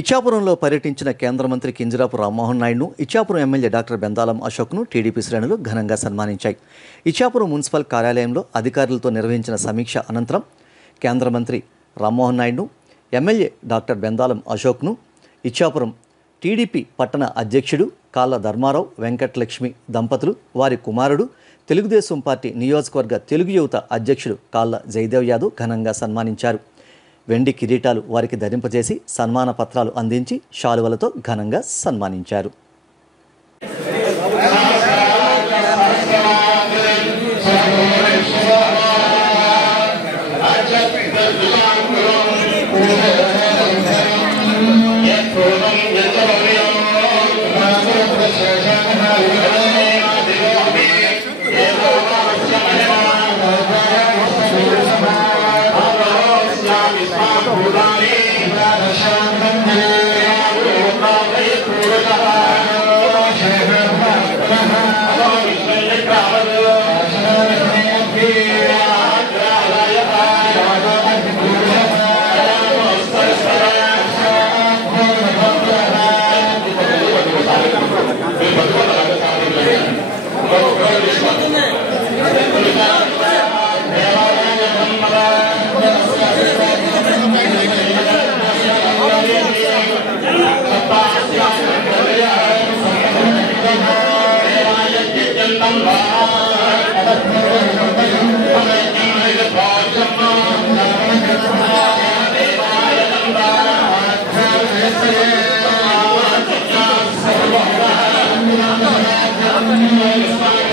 ఇచ్చాపురంలో పర్యటించిన కేంద్ర మంత్రి కింజరాపు రామ్మోహన్ నాయుడును ఇచ్చాపురం ఎమ్మెల్యే డాక్టర్ బెందాలం అశోక్ను టీడీపీ శ్రేణులు ఘనంగా సన్మానించాయి. ఇచ్చాపురం మున్సిపల్ కార్యాలయంలో అధికారులతో నిర్వహించిన సమీక్ష అనంతరం కేంద్ర మంత్రి రామ్మోహన్ నాయుడును, ఎమ్మెల్యే డాక్టర్ బెందాలం అశోక్ను ఇచ్చాపురం టీడీపీ పట్టణ అధ్యక్షుడు కాళ్ళ ధర్మారావు వెంకటలక్ష్మి దంపతులు, వారి కుమారుడు, తెలుగుదేశం పార్టీ నియోజకవర్గ తెలుగు యువత అధ్యక్షుడు కాళ్ళ జయదేవ్ యాదవ్ ఘనంగా సన్మానించారు. వెండి కిరీటాలు వారికి ధరింపజేసి సన్మాన పత్రాలు అందించి శాలువలతో ఘనంగా సన్మానించారు. Yes,